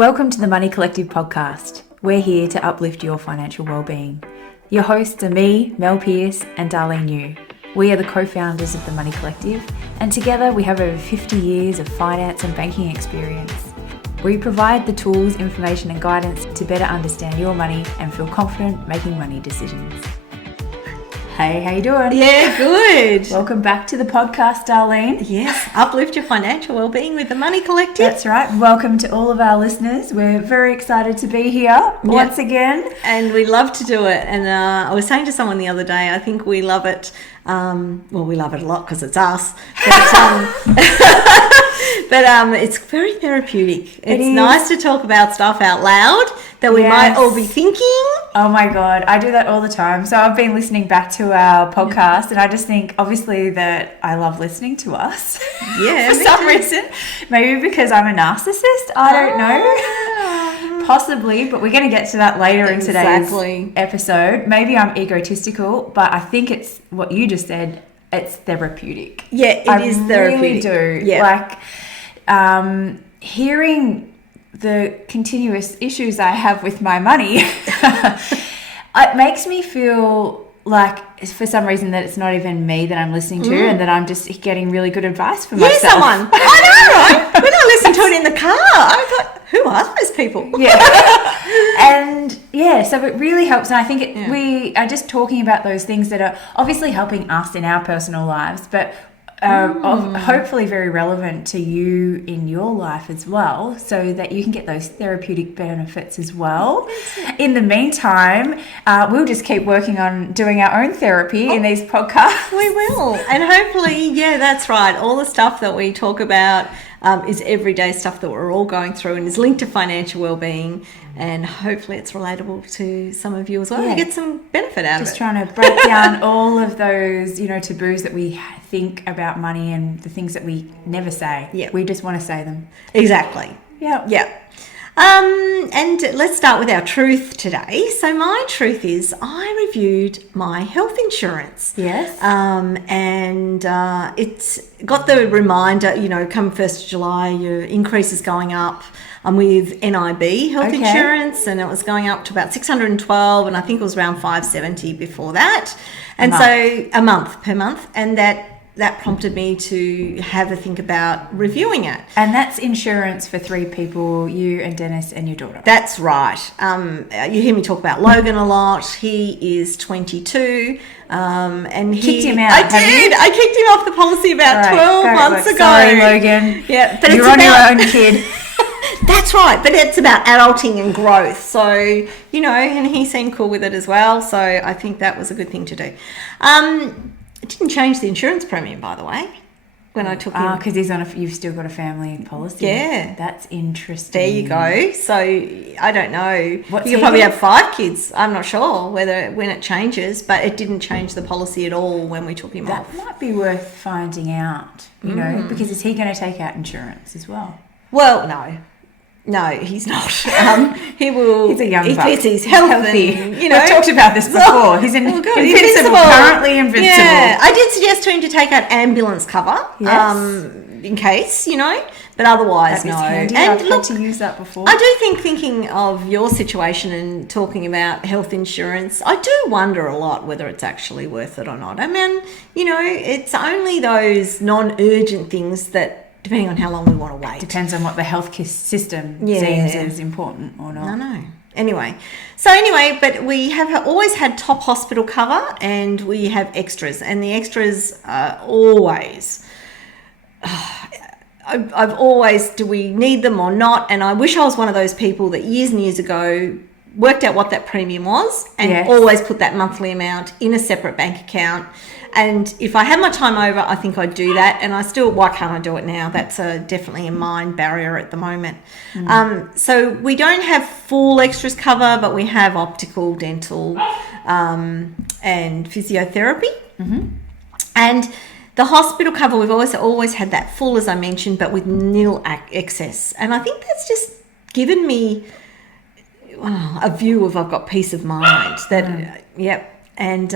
Welcome to the Money Collective podcast. We're here to uplift your financial well-being. Your hosts are me, Mel Pierce, and Darlene Yu. We are the co-founders of the Money Collective, and together we have over 50 years of finance and banking experience. We provide the tools, information, and guidance to better understand your money and feel confident making money decisions. Hey, how you doing? Yeah, good. Welcome back to the podcast, Darlene. Yes, uplift your financial well-being with the Money Collective. That's right. Welcome to all of our listeners. We're very excited to be here once again. And we love to do it. And I was saying to someone the other day, I think we love it. We love it a lot because it's us. But, it's very therapeutic. It's nice to talk about stuff out loud that we might all be thinking. Oh my God, I do that all the time. So I've been listening back to our podcast and I just think obviously that I love listening to us. Yeah. For some reason. Maybe because I'm a narcissist. I don't know. Possibly, but we're going to get to that later in today's episode. Maybe I'm egotistical, but I think it's what you just said. It's therapeutic. Yeah, it is therapeutic. I really do. Yeah. Hearing the continuous issues I have with my money, it makes me feel like for some reason that it's not even me that I'm listening to and that I'm just getting really good advice for myself. You're someone. I know, right? When I listened to it in the car, I thought, who are those people? Yeah. And so it really helps. And I think we are just talking about those things that are obviously helping us in our personal lives, but hopefully very relevant to you in your life as well, so that you can get those therapeutic benefits as well. In the meantime, we'll just keep working on doing our own therapy in these podcasts. We will. And hopefully, that's right. All the stuff that we talk about is everyday stuff that we're all going through and is linked to financial well-being, and hopefully it's relatable to some of you as well. You get some benefit out of it. Just trying to break down all of those, taboos that we think about money and the things that we never say. Yeah. We just want to say them. Exactly. Yeah. Yeah. And let's start with our truth today. So my truth is I reviewed my health insurance. Yes. And it's got the reminder, come 1st of July, your increase is going up. I'm with NIB health insurance, and it was going up to about $612, and I think it was around $570 before that. And so a month per month, and that prompted me to have a think about reviewing it. And that's insurance for 3 people, you and Dennis and your daughter. That's right. You hear me talk about Logan a lot. He is 22. And kicked him out. I did. I kicked him off the policy about 12 months ago. Sorry, Logan. Yeah, but you're on your own, kid. That's right, but it's about adulting and growth. So, and he seemed cool with it as well. So I think that was a good thing to do. It didn't change the insurance premium, by the way, when I took him. Because you've still got a family policy. Yeah. That's interesting. There you go. So I don't know. You could probably have 5 kids. I'm not sure when it changes, but it didn't change the policy at all when we took him off. That might be worth finding out, because is he going to take out insurance as well? Well, no, he's not. He will. He's a young buck. He's healthy. We've talked about this before. He's invincible. Currently invincible. Yeah, I did suggest to him to take out ambulance cover. Yes. In case, but otherwise, no. Handy. I've had to use that before. I do think, thinking of your situation and talking about health insurance, I do wonder a lot whether it's actually worth it or not. I mean, it's only those non-urgent things that, depending on how long we want to wait. Depends on what the health system seems as important or not. I know. Anyway, but we have always had top hospital cover, and we have extras, and the extras are always... I've always, do we need them or not? And I wish I was one of those people that years and years ago worked out what that premium was and always put that monthly amount in a separate bank account. And if I had my time over, I think I'd do that. And why can't I do it now? That's definitely a mind barrier at the moment. So we don't have full extras cover, but we have optical, dental, and physiotherapy. Mm-hmm. And the hospital cover, we've always had that full, as I mentioned, but with nil excess. And I think that's just given me a view of I've got peace of mind. And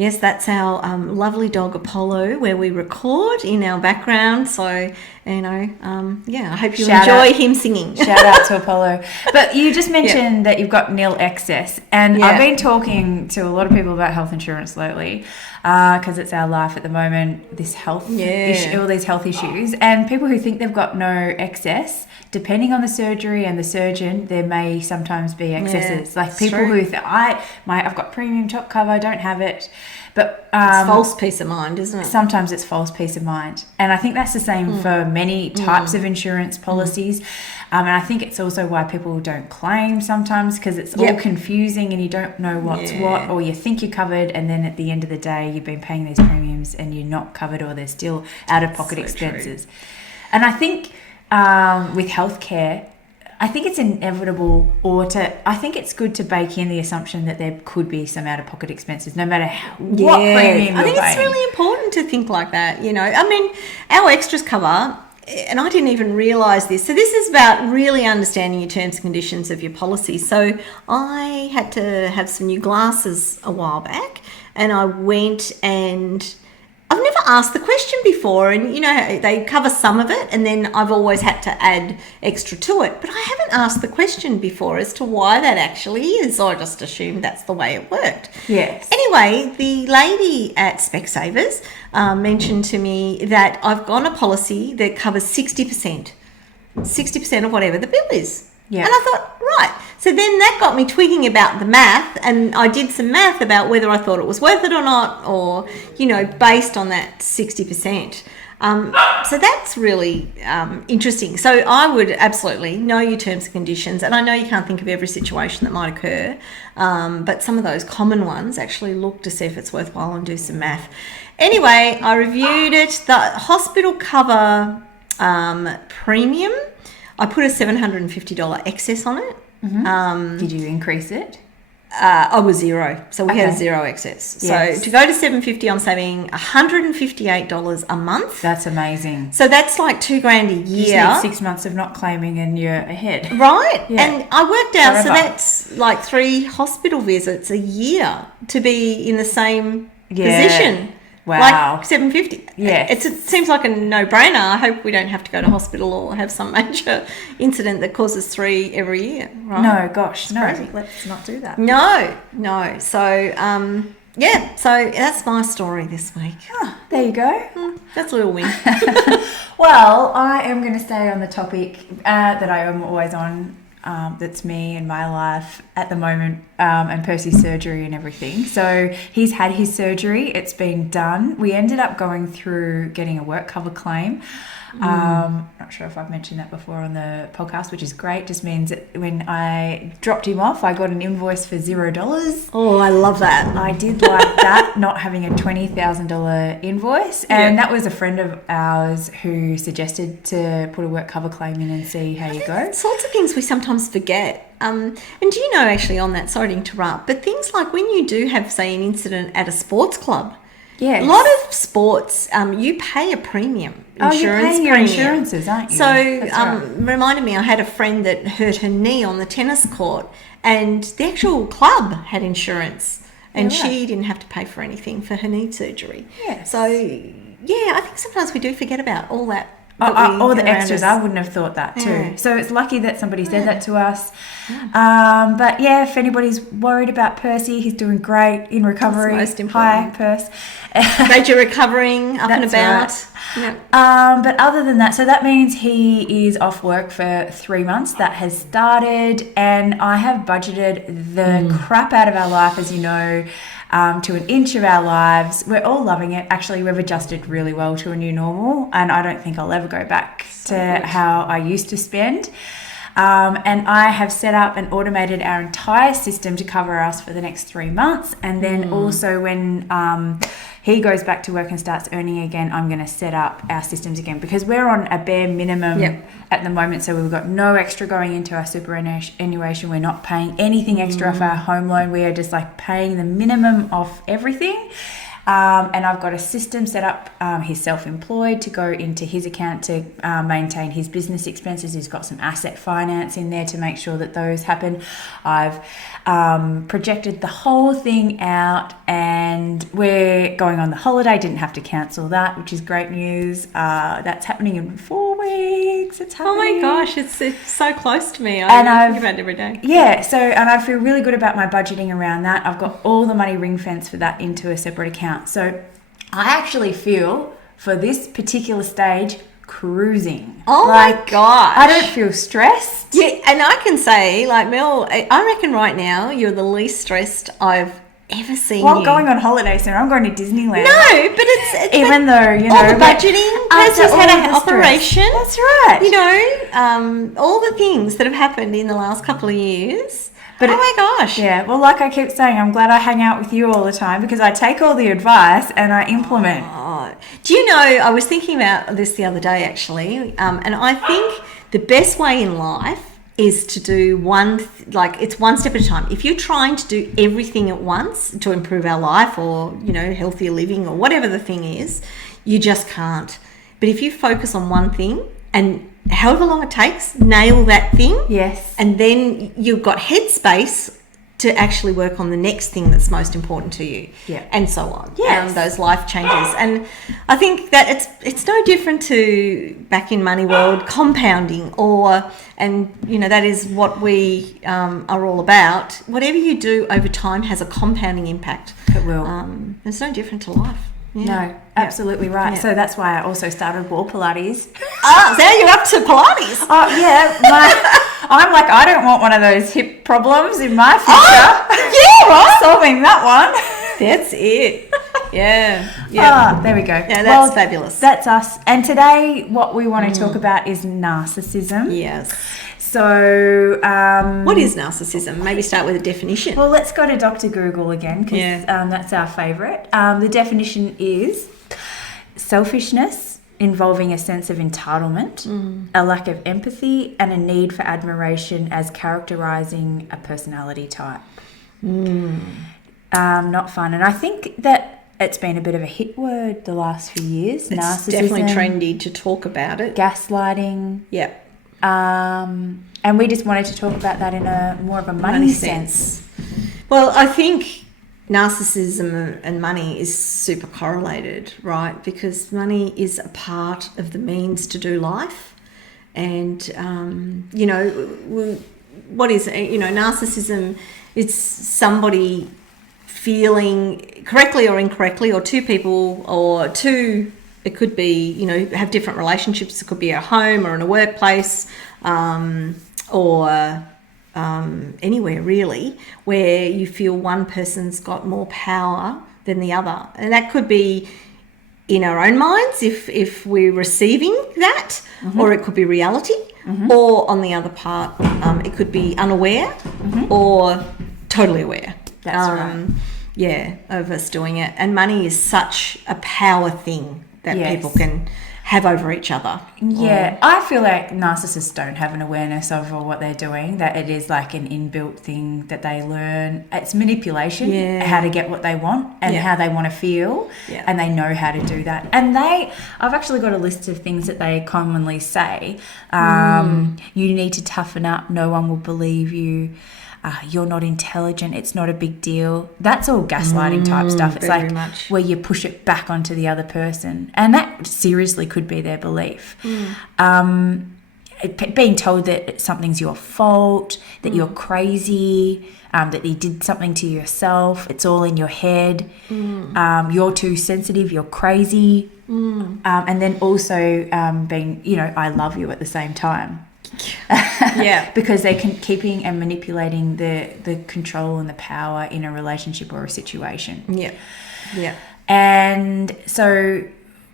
Yes, that's our lovely dog Apollo, where we record in our background. So, you know, I hope you enjoy him singing. Shout out to Apollo. But you just mentioned that you've got nil excess. And I've been talking to a lot of people about health insurance lately because it's our life at the moment, this health issue, all these health issues. And people who think they've got no excess, depending on the surgery and the surgeon, there may sometimes be excesses. Like people who think, I've got premium top cover, I don't have it. But it's false peace of mind, isn't it? Sometimes it's false peace of mind. And I think that's the same for many types of insurance policies. And I think it's also why people don't claim sometimes, because it's all confusing and you don't know what's what, or you think you're covered, and then at the end of the day you've been paying these premiums and you're not covered, or they're still out-of-pocket expenses. True. And I think with healthcare, I think it's inevitable, I think it's good to bake in the assumption that there could be some out-of-pocket expenses, no matter what premium you're I think paying. It's really important to think like that, you know. I mean, our extras cover, and I didn't even realise this. So this is about really understanding your terms and conditions of your policy. So I had to have some new glasses a while back, and I went and I've never asked the question before, and you know, they cover some of it, and then I've always had to add extra to it, but I haven't asked the question before as to why that actually is. I just assumed that's the way it worked. Yes. Anyway, the lady at Specsavers mentioned to me that I've got a policy that covers 60% of whatever the bill is. Yeah. And I thought, right. So then that got me tweaking about the math, and I did some math about whether I thought it was worth it or not, or, you know, based on that 60%. So that's really interesting. So I would absolutely know your terms and conditions, and I know you can't think of every situation that might occur, but some of those common ones, actually look to see if it's worthwhile and do some math. Anyway, I reviewed it. The hospital cover premium, I put a $750 excess on it. Mm-hmm. Did you increase it? I was zero. So we had a zero excess. Yes. So to go to $750, I'm saving $158 a month. That's amazing. So that's like $2,000 a year. You just need 6 months of not claiming and you're ahead. Right. Yeah. And I worked out, so that's like 3 hospital visits a year to be in the same position. Wow. Like $750. Yeah. It seems like a no-brainer. I hope we don't have to go to hospital or have some major incident that causes 3 every year. Right? No, gosh, no. Let's not do that. No. So, so that's my story this week. Oh, there you go. That's a little win. Well, I am going to stay on the topic that I am always on. That's me and my life at the moment, and Percy's surgery and everything. So he's had his surgery. It's been done. We ended up going through getting a work cover claim. Not sure if I've mentioned that before on the podcast, which is great. Just means that when I dropped him off, I got an invoice for $0. Oh, I love that. I did like that, not having a $20,000 invoice. And that was a friend of ours who suggested to put a work cover claim in and see how you go. Sorts of things we sometimes forget. And do you know, actually, on that, sorry to interrupt, but things like when you do have, say, an incident at a sports club, a lot of sports, you pay a premium. You're paying your insurances, aren't you? So, reminded me, I had a friend that hurt her knee on the tennis court, and the actual club had insurance, and she didn't have to pay for anything for her knee surgery. Yes. So, I think sometimes we do forget about all that. All the extras, I wouldn't have thought that too. So it's lucky that somebody said that to us. But if anybody's worried about Percy, he's doing great in recovery. That's most important. Hi, Perce. Glad you're recovering, up and about. Right. Yep. But other than that, so that means he is off work for 3 months. That has started, and I have budgeted the crap out of our life, as you know, to an inch of our lives. We're all loving it. Actually, we've adjusted really well to a new normal, and I don't think I'll ever go back to how I used to spend. And I have set up and automated our entire system to cover us for the next 3 months. And then also when he goes back to work and starts earning again, I'm going to set up our systems again, because we're on a bare minimum at the moment. So we've got no extra going into our superannuation. We're not paying anything extra off our home loan. We are just like paying the minimum off everything. And I've got a system set up. He's self-employed, to go into his account to maintain his business expenses. He's got some asset finance in there to make sure that those happen. I've projected the whole thing out, and and we're going on the holiday. Didn't have to cancel that, which is great news. That's happening in 4 weeks. It's happening. Oh my gosh, it's so close to me. I think about it every day. Yeah, so, and I feel really good about my budgeting around that. I've got all the money ring fenced for that into a separate account. So I actually feel for this particular stage cruising. Oh my gosh. I don't feel stressed. Yeah, and I can say, like, Mel, I reckon right now you're the least stressed I've ever seen Well, you. going on holiday soon. I'm going to Disneyland. No, but it's even though, you know, all the budgeting, Kirsty's had an operation. That's right. You know, all the things that have happened in the last couple of years. But oh my gosh. Yeah, well, like I keep saying, I'm glad I hang out with you all the time because I take all the advice and I implement. Oh. Do you know, I was thinking about this the other day actually, and I think the best way in life is to do it's one step at a time. If you're trying to do everything at once to improve our life or, you know, healthier living or whatever the thing is, you just can't. But if you focus on one thing and however long it takes, nail that thing. Yes. And then you've got headspace to actually work on the next thing that's most important to you. Yeah. And so on. Yes. Those life changes. And I think that it's no different to back in money world, compounding and you know, that is what we are all about. Whatever you do over time has a compounding impact. It will. It's no different to life. Yeah. No, absolutely right. Yeah. So that's why I also started wall Pilates. So now you're up to Pilates. Oh, yeah. I'm like, I don't want one of those hip problems in my future. Oh, yeah, right. Solving that one. That's it. Yeah. There we go. Yeah, that's fabulous. That's us. And today what we want to talk about is narcissism. Yes. So, what is narcissism? Maybe start with a definition. Well, let's go to Dr. Google again because that's our favourite. The definition is selfishness involving a sense of entitlement, a lack of empathy, and a need for admiration as characterising a personality type. Not fun. And I think that it's been a bit of a hit word the last few years. It's narcissism, definitely trendy to talk about it. Gaslighting. Yeah. And we just wanted to talk about that in a more of a money sense. Well, I think narcissism and money is super correlated, right? Because money is a part of the means to do life. And, you know, what is, you know, narcissism, it's somebody feeling correctly or incorrectly, or two people or two, it could be, you know, have different relationships. It could be a home or in a workplace, or anywhere really, where you feel one person's got more power than the other. And that could be in our own minds if we're receiving that, or it could be reality, or on the other part, it could be unaware or totally aware. That's right. Yeah, of us doing it. And money is such a power thing that people can have over each other. Yeah, I feel like narcissists don't have an awareness of what they're doing, that it is like an inbuilt thing that they learn. It's manipulation, how to get what they want and how they want to feel, and they know how to do that. And I've actually got a list of things that they commonly say. You need to toughen up, no one will believe you. You're not intelligent, it's not a big deal. That's all gaslighting type stuff. It's like where you push it back onto the other person. And that seriously could be their belief. Being told that something's your fault, that you're crazy, that you did something to yourself, it's all in your head, you're too sensitive, you're crazy. And then also being, you know, I love you at the same time. Because they're keeping and manipulating the control and the power in a relationship or a situation. And so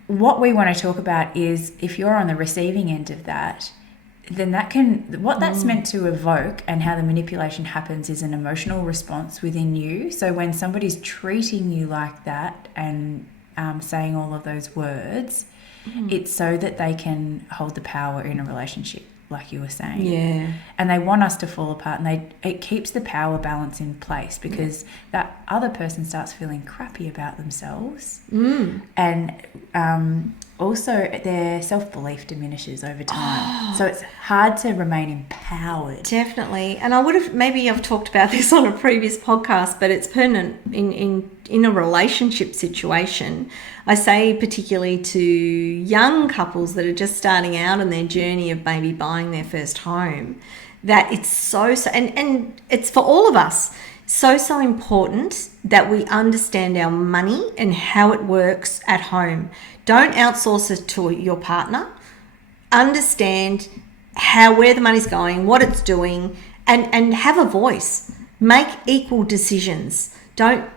what we want to talk about is if you're on the receiving end of that, then what that's meant to evoke and how the manipulation happens is an emotional response within you. So when somebody's treating you like that and saying all of those words, it's so that they can hold the power in a relationship, like you were saying. And they want us to fall apart, and it keeps the power balance in place because that other person starts feeling crappy about themselves. And also their self-belief diminishes over time. So it's hard to remain empowered. Definitely. And I've talked about this on a previous podcast, but it's pertinent in a relationship situation. I say particularly to young couples that are just starting out on their journey of maybe buying their first home, that it's and it's for all of us, so important that we understand our money and how it works at home. Don't outsource it to your partner. Understand where the money's going, what it's doing, and have a voice. Make equal decisions. Don't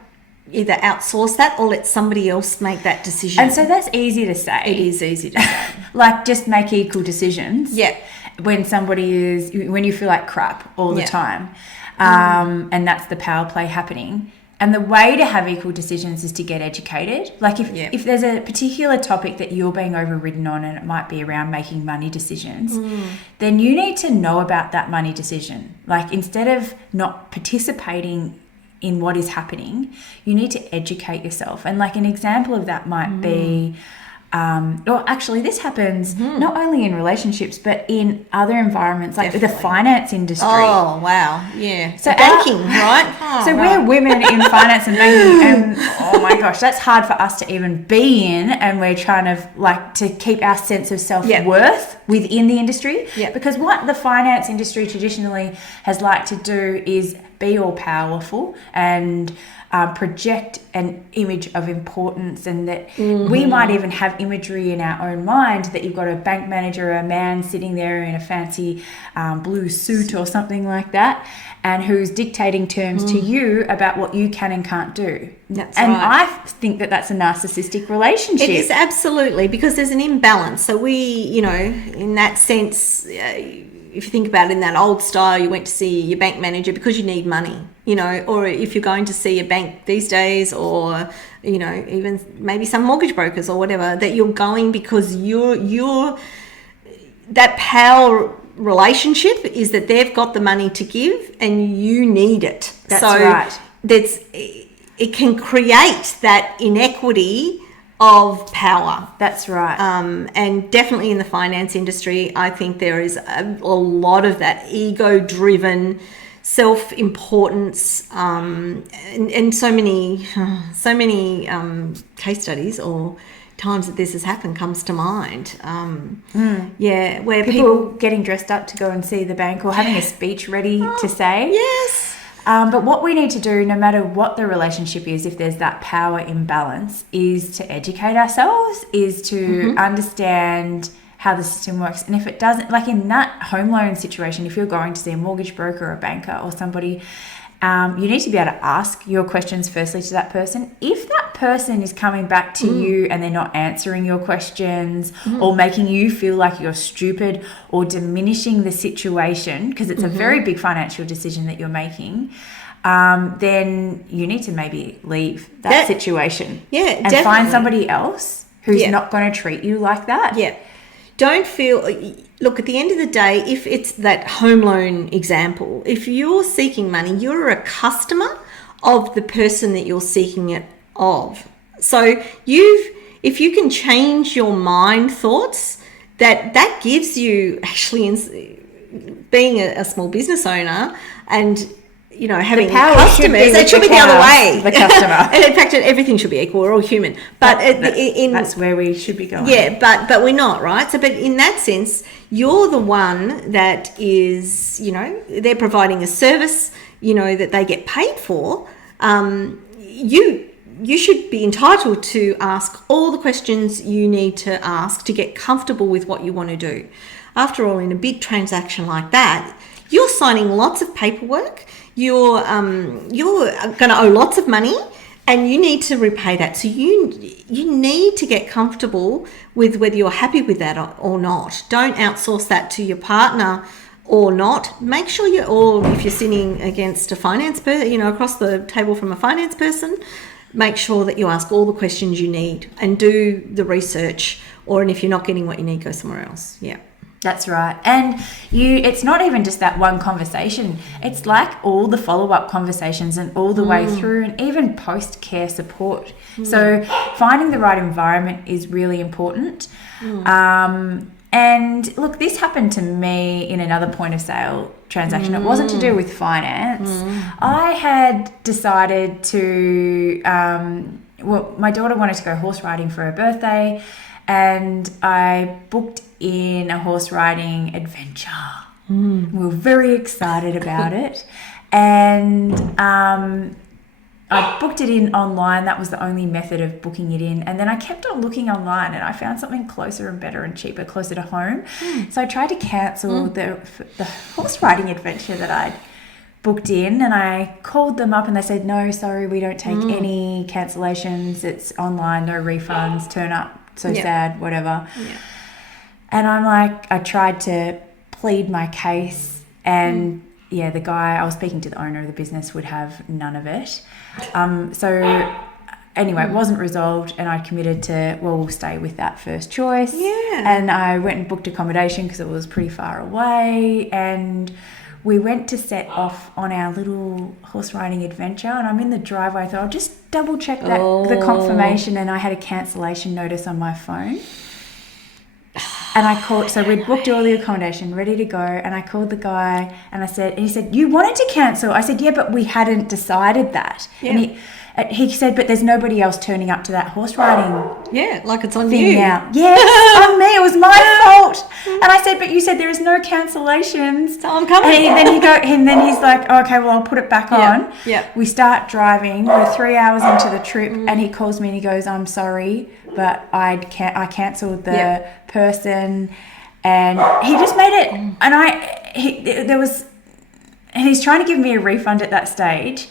either outsource that or let somebody else make that decision. And so that's easy to say. It is easy to say. Like, just make equal decisions. Yeah. When you feel like crap all the time. And that's the power play happening. And the way to have equal decisions is to get educated. Like if there's a particular topic that you're being overridden on, and it might be around making money decisions, then you need to know about that money decision. Like, instead of not participating in what is happening, you need to educate yourself. And like, an example of that might be, this happens not only in relationships, but in other environments, like the finance industry. Oh, wow. Yeah. So banking, right? We're women in finance and banking, and oh my gosh, that's hard for us to even be in. And we're trying to keep our sense of self-worth within the industry. Yeah. Because what the finance industry traditionally has liked to do is be all powerful and project an image of importance, and that we might even have imagery in our own mind that you've got a bank manager, a man sitting there in a fancy blue suit or something like that, and who's dictating terms to you about what you can and can't do. That's and right. I think that that's a narcissistic relationship. It is, absolutely, because there's an imbalance. So in that sense, if you think about it in that old style, you went to see your bank manager because you need money, or if you're going to see a bank these days, or, even maybe some mortgage brokers or whatever, that you're going because you're that power relationship is that they've got the money to give and you need it. That's right. It can create that inequity of power. That's right. And definitely in the finance industry, I think there is a lot of that ego-driven self-importance, and so many case studies or times that this has happened comes to mind. Where people getting dressed up to go and see the bank, or having a speech ready to say. Yes. But what we need to do, no matter what the relationship is, if there's that power imbalance, is to educate ourselves, is to understand how the system works. And if it doesn't, like in that home loan situation, if you're going to see a mortgage broker or a banker or somebody, you need to be able to ask your questions firstly to that person. If that person is coming back to you and they're not answering your questions or making you feel like you're stupid or diminishing the situation, because it's a very big financial decision that you're making, then you need to maybe leave that situation. Yeah, and definitely. find somebody else who's not going to treat you like that. Yeah. Don't feel... Look, at the end of the day, if it's that home loan example, if you're seeking money, you're a customer of the person that you're seeking it of. So if you can change your mind thoughts, that gives you, actually, being a small business owner and having customers, it should be the other way. The customer. And in fact, everything should be equal. We're all human. But that's where we should be going. Yeah, but we're not, right? So, but in that sense, you're the one that is, they're providing a service, that they get paid for. You should be entitled to ask all the questions you need to ask to get comfortable with what you want to do. After all, in a big transaction like that, you're signing lots of paperwork. You're going to owe lots of money, and you need to repay that. So you need to get comfortable with whether you're happy with that or not. Don't outsource that to your partner or not. Make sure if you're sitting against a finance person, across the table from a finance person, make sure that you ask all the questions you need and do the research. And if you're not getting what you need, go somewhere else. Yeah. That's right. And it's not even just that one conversation. It's like all the follow-up conversations and all the way through, and even post-care support. So finding the right environment is really important. And look, this happened to me in another point of sale transaction. It wasn't to do with finance. I had decided to, my daughter wanted to go horse riding for her birthday, and I booked in a horse riding adventure. We were very excited about it. And I booked it in online. That was the only method of booking it in. And then I kept on looking online, and I found something closer and better and cheaper, closer to home. So I tried to cancel the horse riding adventure that I'd booked in, and I called them up and they said, no, sorry, we don't take any cancellations. It's online, no refunds, turn up, so sad, whatever. And I'm like, I tried to plead my case, and the guy, I was speaking to the owner of the business, would have none of it. So anyway, it wasn't resolved, and I committed to, we'll stay with that first choice. And I went and booked accommodation because it was pretty far away, and we went to set off on our little horse riding adventure, and I'm in the driveway. I thought I'll just double check that the confirmation, and I had a cancellation notice on my phone. And I called, so we'd booked all the accommodation, ready to go, and I called the guy, and he said, you wanted to cancel? I said, yeah, but we hadn't decided that. And he said, but there's nobody else turning up to that horse riding like it's on you now. Yes, on me. It was my fault. And I said, but you said there is no cancellations. So I'm coming. And then he's like, oh, okay, well, I'll put it back on. We start driving. We're 3 hours into the trip, and he calls me and he goes, I'm sorry, but I cancelled the person. And he just made it. And he's trying to give me a refund at that stage.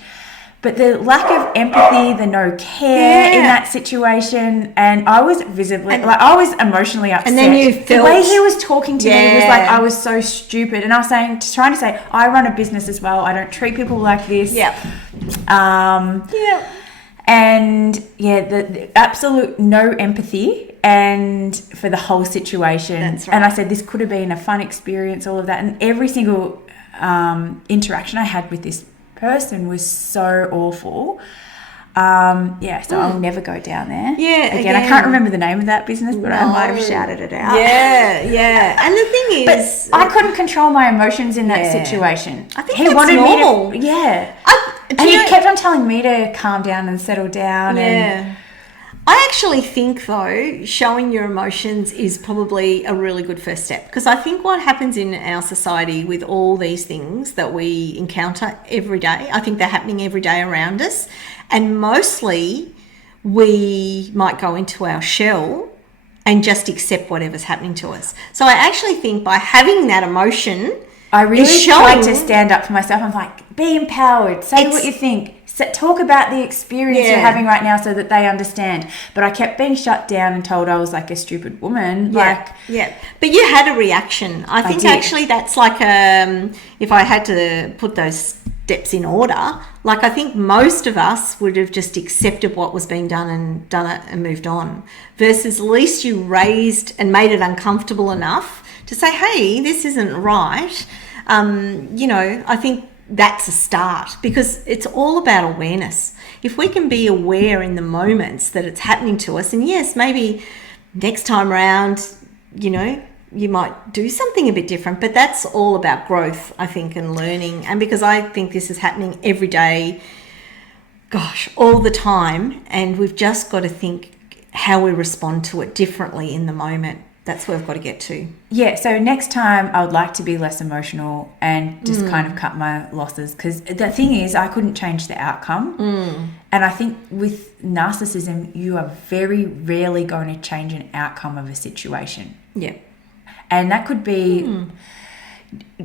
But the lack of empathy, the no care in that situation, and I was visibly, I was emotionally upset. And then you felt... The way he was talking to me was like I was so stupid. And I was trying to say, I run a business as well. I don't treat people like this. And the absolute no empathy and for the whole situation. That's right. And I said, this could have been a fun experience, all of that. And every single interaction I had with this person was so awful. So I'll never go down there. Again, I can't remember the name of that business, but I might have shouted it out. And the thing is, I couldn't control my emotions in that situation. I think he wanted normal. Me to, and he kept on telling me to calm down and settle down. I actually think, though, showing your emotions is probably a really good first step, because I think what happens in our society with all these things that we encounter every day, I think they're happening every day around us, and mostly we might go into our shell and just accept whatever's happening to us. So I actually think by having that emotion, I really tried to stand up for myself. I'm like, be empowered, say what you think. Talk about the experience you're having right now so that they understand. But I kept being shut down and told I was like a stupid woman. But you had a reaction. I think actually that's like if I had to put those steps in order, like I think most of us would have just accepted what was being done and done it and moved on, versus at least you raised and made it uncomfortable enough to say, hey, this isn't right. I think that's a start, because it's all about awareness. If we can be aware in the moments that it's happening to us, and yes, maybe next time around, you might do something a bit different, but that's all about growth, I think, and learning. And because I think this is happening every day, all the time, and we've just got to think how we respond to it differently in the moment. That's where we've got to get to. So next time I would like to be less emotional and just kind of cut my losses, because the thing is, I couldn't change the outcome. And I think with narcissism, you are very rarely going to change an outcome of a situation. And that could be...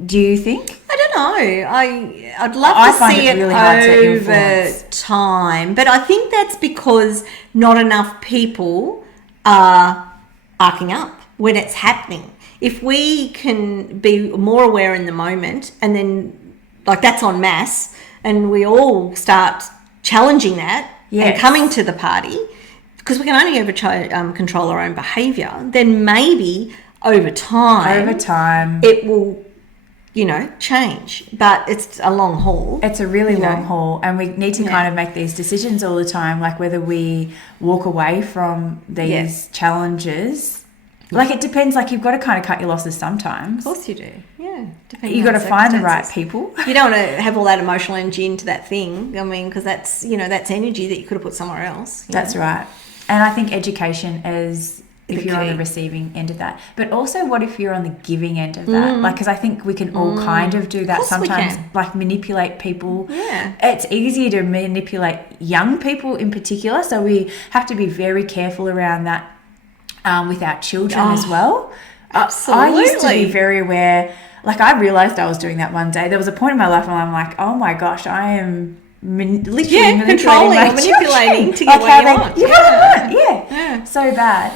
Do you think? I don't know. I'd love to see it really over time. But I think that's because not enough people are arcing up when it's happening. If we can be more aware in the moment, and then that's en masse, and we all start challenging that and coming to the party, because we can only ever control our own behaviour, then maybe over time, it will, change. But it's a long haul. It's a really long haul, and we need to kind of make these decisions all the time, like whether we walk away from these challenges. Like, it depends. Like, you've got to kind of cut your losses sometimes. Of course you do. Yeah. You've got to find the right people. You don't want to have all that emotional energy into that thing. I mean, because that's, that's energy that you could have put somewhere else. That's right. And I think education is, if you're on the receiving end of that. But also, what if you're on the giving end of that? Like, because I think we can all kind of do that sometimes, like manipulate people. Yeah. It's easier to manipulate young people in particular. So we have to be very careful around that. With our children as well. Absolutely. I used to be very aware. Like, I realised I was doing that one day. There was a point in my life where I'm like, oh my gosh, I am literally controlling or manipulating to get what you want. Yeah. So bad.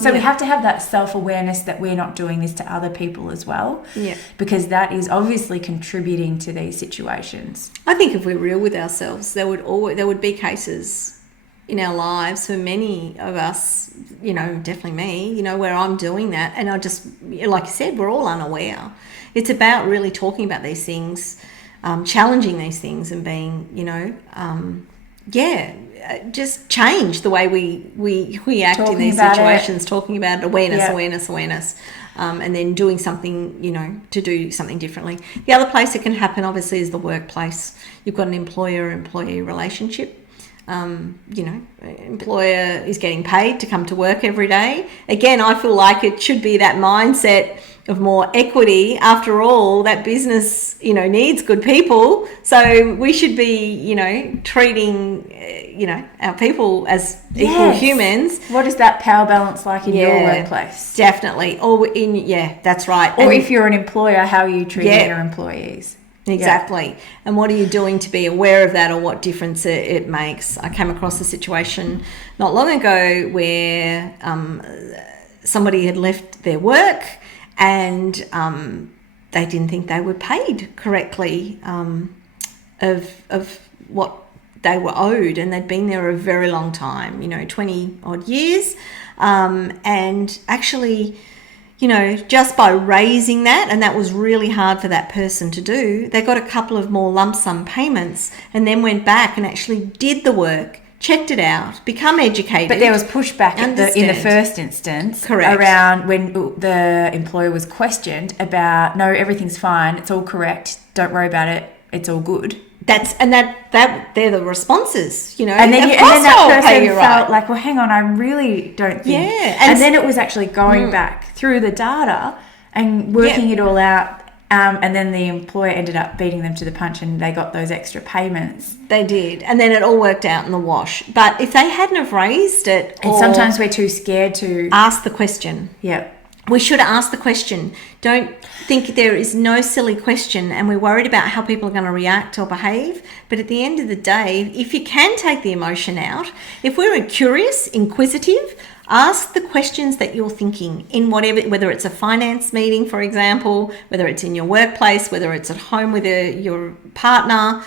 So we have to have that self-awareness that we're not doing this to other people as well. Yeah. Because that is obviously contributing to these situations. I think if we're real with ourselves, there would be cases in our lives for many of us, definitely me, where I'm doing that. And I just, like you said, we're all unaware. It's about really talking about these things, challenging these things and being, just change the way we act in these situations, talking about it, awareness. And then doing something, to do something differently. The other place it can happen, obviously, is the workplace. You've got an employer-employee relationship. Employer is getting paid to come to work every day. Again, I feel like it should be that mindset of more equity. After all, that business, needs good people. So we should be, treating, our people as equal humans. What is that power balance like in your workplace? Definitely. That's right. Or if you're an employer, how are you treating your employees? Exactly. Yeah. And what are you doing to be aware of that, or what difference it makes? I came across a situation not long ago where somebody had left their work and they didn't think they were paid correctly of what they were owed, and they'd been there a very long time, 20 odd years, and actually, just by raising that, and that was really hard for that person to do, they got a couple of more lump sum payments and then went back and actually did the work, checked it out, become educated. But there was pushback in the first instance. Correct. Around when the employer was questioned about, no, everything's fine, it's all correct, don't worry about it, it's all good. That they're the responses, And then that person felt like, well, hang on, I really don't think. Yeah. And then it was actually going back through the data and working it all out. And then the employer ended up beating them to the punch, and they got those extra payments. They did. And then it all worked out in the wash. But if they hadn't have raised it, and sometimes we're too scared to ask the question. Yeah. We should ask the question. Don't think there is no silly question, and we're worried about how people are going to react or behave. But at the end of the day, if you can take the emotion out, if we're curious, inquisitive, ask the questions that you're thinking in whether it's a finance meeting, for example, whether it's in your workplace, whether it's at home with your partner.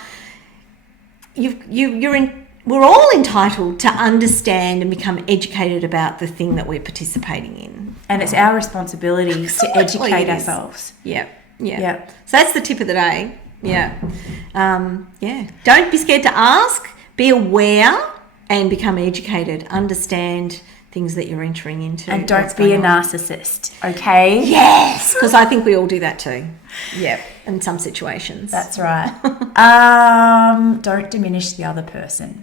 We're all entitled to understand and become educated about the thing that we're participating in. And it's our responsibility to educate ourselves. Yeah. So that's the tip of the day. Yeah. Don't be scared to ask. Be aware and become educated. Understand things that you're entering into. And don't be a narcissist, okay? Yes, because I think we all do that too. Yeah, in some situations. That's right. Don't diminish the other person.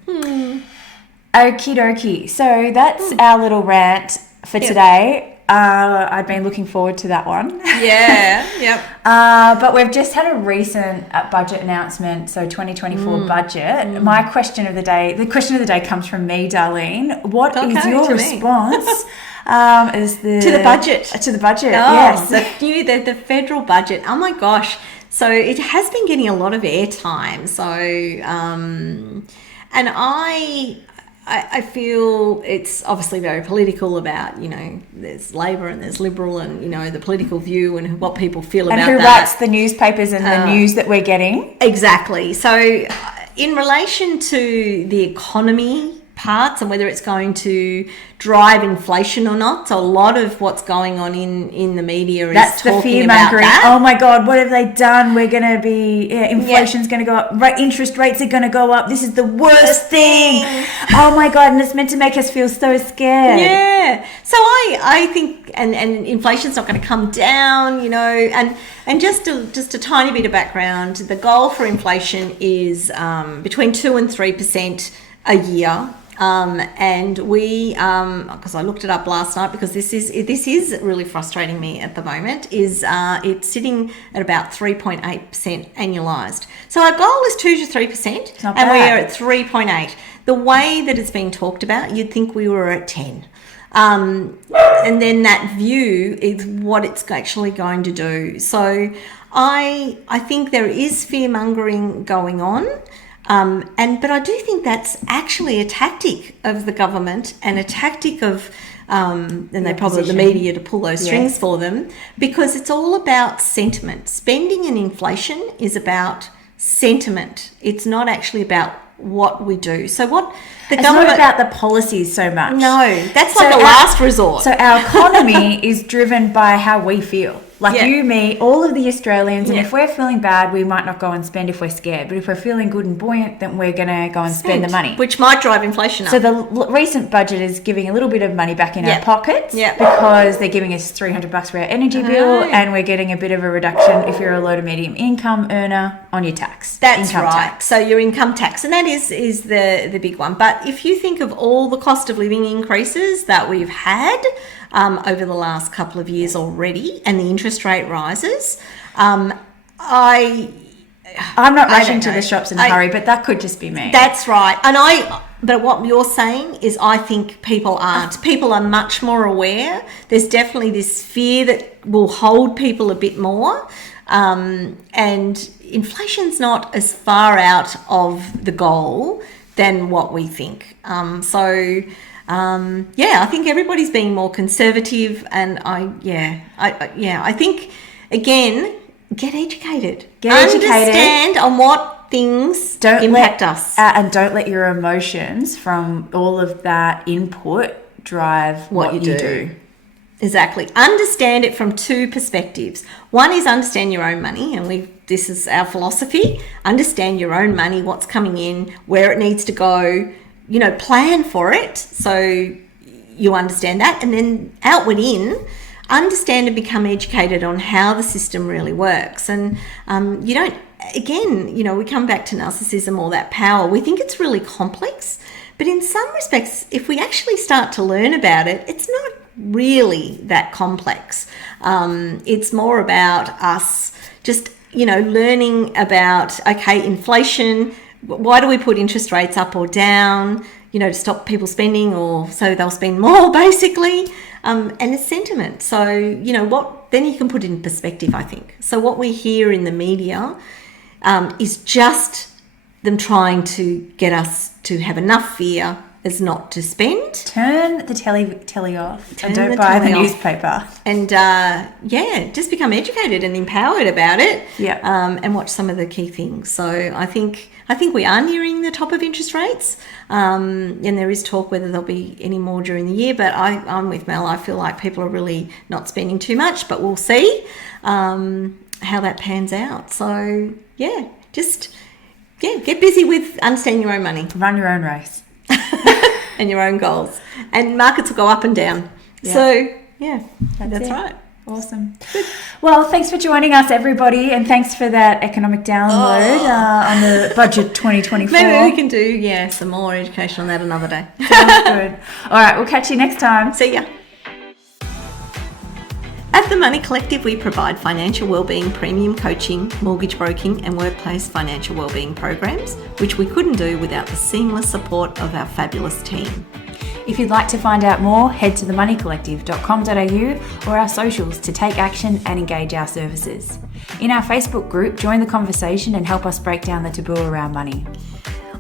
Okie dokie. So that's our little rant for today. I'd been looking forward to that one. Yeah, yep. But we've just had a recent budget announcement, so 2024 budget. My question of the day comes from me, Darlene. What is your response to the budget? To the budget, yes. The federal budget. Oh my gosh. So it has been getting a lot of airtime. So, and I feel it's obviously very political about, there's Labor and there's Liberal and, the political view and what people feel about that. And who writes the newspapers and the news that we're getting. Exactly. So in relation to the economy parts and whether it's going to drive inflation or not. So a lot of what's going on in the media is that's the fear mongering. Oh my God, what have they done? We're going to be, inflation's going to go up, interest rates are going to go up. This is the worst thing. Oh my God, and it's meant to make us feel so scared. Yeah. So I think, and inflation's not going to come down, and just a tiny bit of background. The goal for inflation is between 2 and 3% a year. And we, because I looked it up last night, because this is really frustrating me at the moment, is it's sitting at about 3.8% annualized. So our goal is 2 to 3%, and we are at 3.8. The way that it's being talked about, you'd think we were at 10. And then that view is what it's actually going to do. So I think there is fear mongering going on. But I do think that's actually a tactic of the government and a tactic of, and they probably the media to pull those strings for them, because it's all about sentiment. Spending and inflation is about sentiment. It's not actually about what we do. So what the government... It's not about the policies so much. No, that's like a last resort. So our economy is driven by how we feel. Like you, me, all of the Australians, and if we're feeling bad, we might not go and spend if we're scared. But if we're feeling good and buoyant, then we're going to go and spend the money. Which might drive inflation up. So the recent budget is giving a little bit of money back in our pockets because they're giving us $300 for our energy bill, and we're getting a bit of a reduction if you're a low to medium income earner on your tax. That's income tax. So your income tax, and that is the big one. But if you think of all the cost of living increases that we've had over the last couple of years already, and the interest rate rises, I'm not rushing to the shops in a hurry, but that could just be me. That's right. But what you're saying is, I think people aren't. People are much more aware. There's definitely this fear that will hold people a bit more, and inflation's not as far out of the goal than what we think. I think everybody's being more conservative, and I think, again, get educated. Understand on what things impact us. And don't let your emotions from all of that input drive what you do. Exactly. Understand it from two perspectives. One is understand your own money, and this is our philosophy. Understand your own money, what's coming in, where it needs to go. Plan for it so you understand that, and then outward in, understand and become educated on how the system really works. And you don't, again, we come back to narcissism or that power. We think it's really complex, but in some respects, if we actually start to learn about it, it's not really that complex. It's more about us just, learning about, inflation. Why do we put interest rates up or down? To stop people spending, or so they'll spend more, basically. And it's sentiment. So, then you can put it in perspective, I think. So what we hear in the media is just them trying to get us to have enough fear as not to spend. Turn the telly off and don't buy the newspaper. And just become educated and empowered about it. Yeah. And watch some of the key things. So I think we are nearing the top of interest rates. And there is talk whether there'll be any more during the year. But I'm with Mel. I feel like people are really not spending too much, but we'll see how that pans out. So get busy with understanding your own money. Run your own race. And your own goals, and markets will go up and down. So that's right. Awesome. Good. Well, thanks for joining us, everybody, and thanks for that economic download on the budget 2024. Maybe we can do some more education on that another day. Sounds good. All right, we'll catch you next time. See ya. At The Money Collective, we provide financial wellbeing premium coaching, mortgage broking and workplace financial wellbeing programs, which we couldn't do without the seamless support of our fabulous team. If you'd like to find out more, head to themoneycollective.com.au or our socials to take action and engage our services. In our Facebook group, join the conversation and help us break down the taboo around money.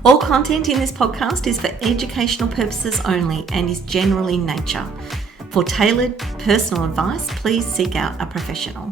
All content in this podcast is for educational purposes only and is general in nature. For tailored personal advice, please seek out a professional.